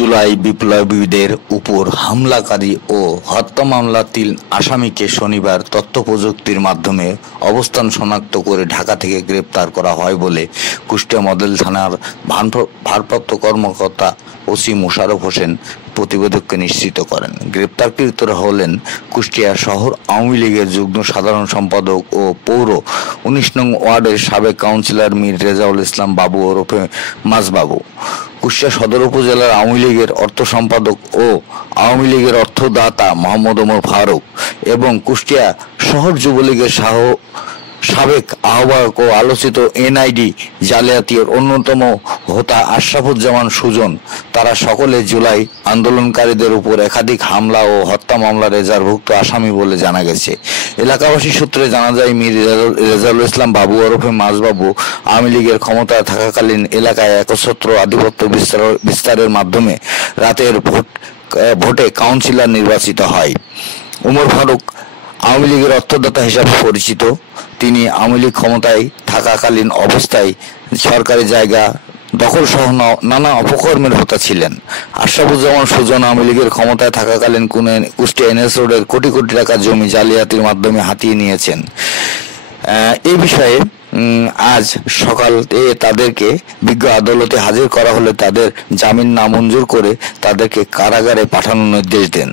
জুলাই বিপ্লবীদের উপর হামলাকারী ও হত্যা মামলার ৩ আসামিকে শনিবার তথ্য প্রযুক্তির মাধ্যমে অবস্থান শনাক্ত করে ঢাকা থেকে গ্রেপ্তার করা হয় বলে কুষ্টিয়া মডেল থানার ভারপ্রাপ্ত কর্মকর্তা ওসি মোশাররফ হোসেন প্রতিবেদককে নিশ্চিত করেন। গ্রেপ্তারকৃতরা হলেন কুষ্টিয়া শহর আওয়ামী লীগের যুগ্ম সাধারণ সম্পাদক ও পৌর ১৯ নং ওয়ার্ডের সাবেক কাউন্সিলর মীর রেজাউল ইসলাম বাবু ওরফে মাঝবাবু, কুষ্টিয়া সদর উপজেলার আওয়ামী লীগের অর্থ সম্পাদক ও আওয়ামী লীগের অর্থদাতা মোহাম্মদ ওমর ফারুক এবং কুষ্টিয়া শহর যুবলীগের সাবেক আহ্বায়ক ও আলোচিত এনআইডি জালিয়াতির অন্যতম হোতা আশরাফুজ্জামান সুজন, তারা সকলে জুলাই আন্দোলনকারীদের উপর একাধিক হামলা ও হত্যা মামলার রেজারভুক্ত আসামি বলে জানা গেছে। এলাকাবাসী সূত্রে জানা যায়, মীর রেজাউল ইসলাম বাবু ওরফে মাঝবাবু আওয়ামী লীগের ক্ষমতায় থাকাকালীন এলাকায় একচ্ছত্র আধিপত্য বিস্তারের মাধ্যমে রাতের ভোটে কাউন্সিলর নির্বাচিত হয়। ওমর ফারুক আওয়ামী লীগের অর্থদাতা হিসাবে পরিচিত। তিনি আওয়ামী লীগ ক্ষমতায় থাকাকালীন অবস্থায় সরকারি জায়গা দখল সহ নানা অপকর্মের হোতা ছিলেন। আশরাফুজ্জামান সুজন আওয়ামী লীগের ক্ষমতায় থাকাকালীন কুষ্টিয়া এনএস রোডের কোটি কোটি টাকার জমি জালিয়াতির মাধ্যমে হাতিয়ে নিয়েছেন। এই বিষয়ে আজ সকালে তাদেরকে বিজ্ঞ আদালতে হাজির করা হলে তাদের জামিন নামঞ্জুর করে তাদেরকে কারাগারে পাঠানোর নির্দেশ দেন।